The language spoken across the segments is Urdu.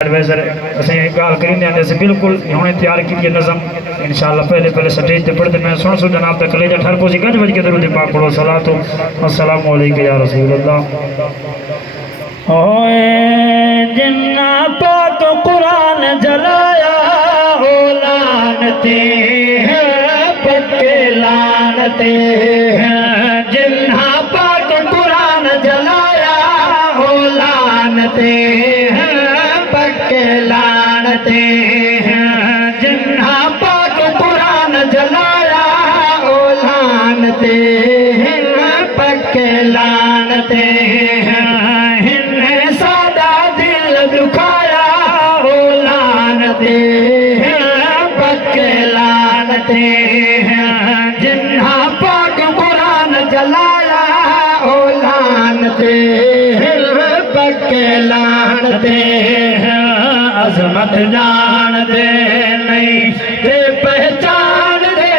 ایڈوائزر اسیں گال کریں دیں سے بالکل ہمیں تیار کی نظم انشاءاللہ پہلے سٹیج تے پڑھ دیں میں سن سو جناب تک لے جا ٹھر پوسی گنج بج کے درود پاک پڑھو صلاۃ والسلام علیکم یا رسول اللہ ہوئے جنہ پاک قرآن جلایا ہو لانتے ہیں پکے لانتے ہیں جنہ پاک قرآن جلایا ہو لانتے ہیں پکے لانتے ہیں جنہ پاک قرآن جلایا ہو لانتے ہیں پکے لانتے ہیں جنہ پاک قرآن جلایا او لانتے ہیں پکے لانتے ہیں عظمت جان دے نہیں تے پہچان دے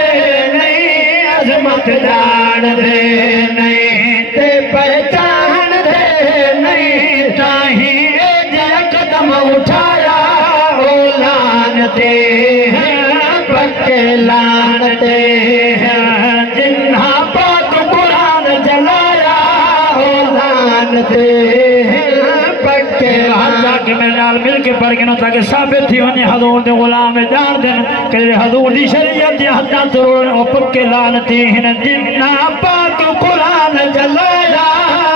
نہیں عظمت جان دے نہیں تے پہچان دے نہیں چاہیے جے قدم اٹھایا او لانتے ہیں پکے لانتے ہیں جنہ پاک قرآن جلایا ہو لانتے ہیں پکے حجا کے میرے نال مل کے پڑھ گنو تاکہ ثابت تھی ونی حضور دے غلام جان دن کہ حضور دی شریعت دی حجا ضرور او پکے لانتے ہیں جنہ پاک قرآن جلایا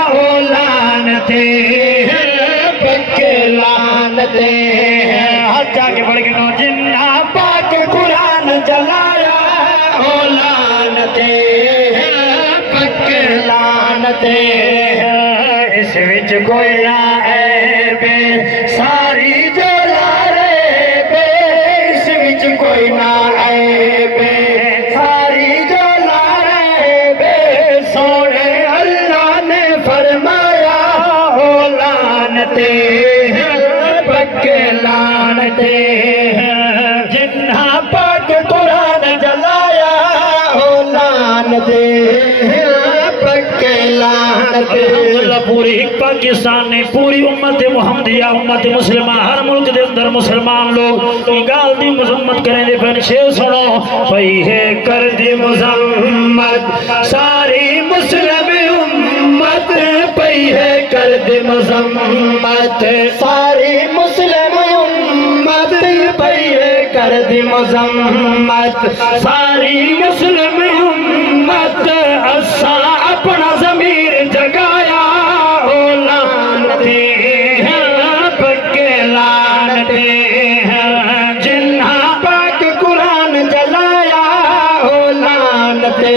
ہو لانتے ہیں پکے لانتے ہیں حجا کے پڑھ گنو جنہ پاک قرآن جلایا ہو لانتے ہیں پکے لانتے ہیں اس وچ کوئی نہ عیب ساری جلارے بے اس وچ کوئی نہ عیب ساری جلارے بے سونے اللہ نے فرمایا ہو لانتے ہیں پکے لانتے ہیں جنہ پاک قرآن جلایا ہو لانتے ہیں پکے لانتے پوری پاکستان نے پوری امت محمدیہ امت مسلمہ ہر ملک دے اندر مسلمان لوگ گال دی مذمت کریں دے پھر شیر سنو پئی ہے کر دی مذمت ساری مسلم امت پئی ہے کر دی مذمت ساری مسلم امت پئی ہے کر دی مذمت ساری مسلم امت اسا اپنا ضمیر جگایا ہو لانتے ہیں پکے لانتے ہیں جنہ پاک قرآن جلایا ہو لانتے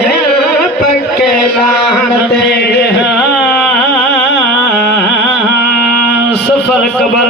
ہیں پکے لانتے ہیں سفر قبر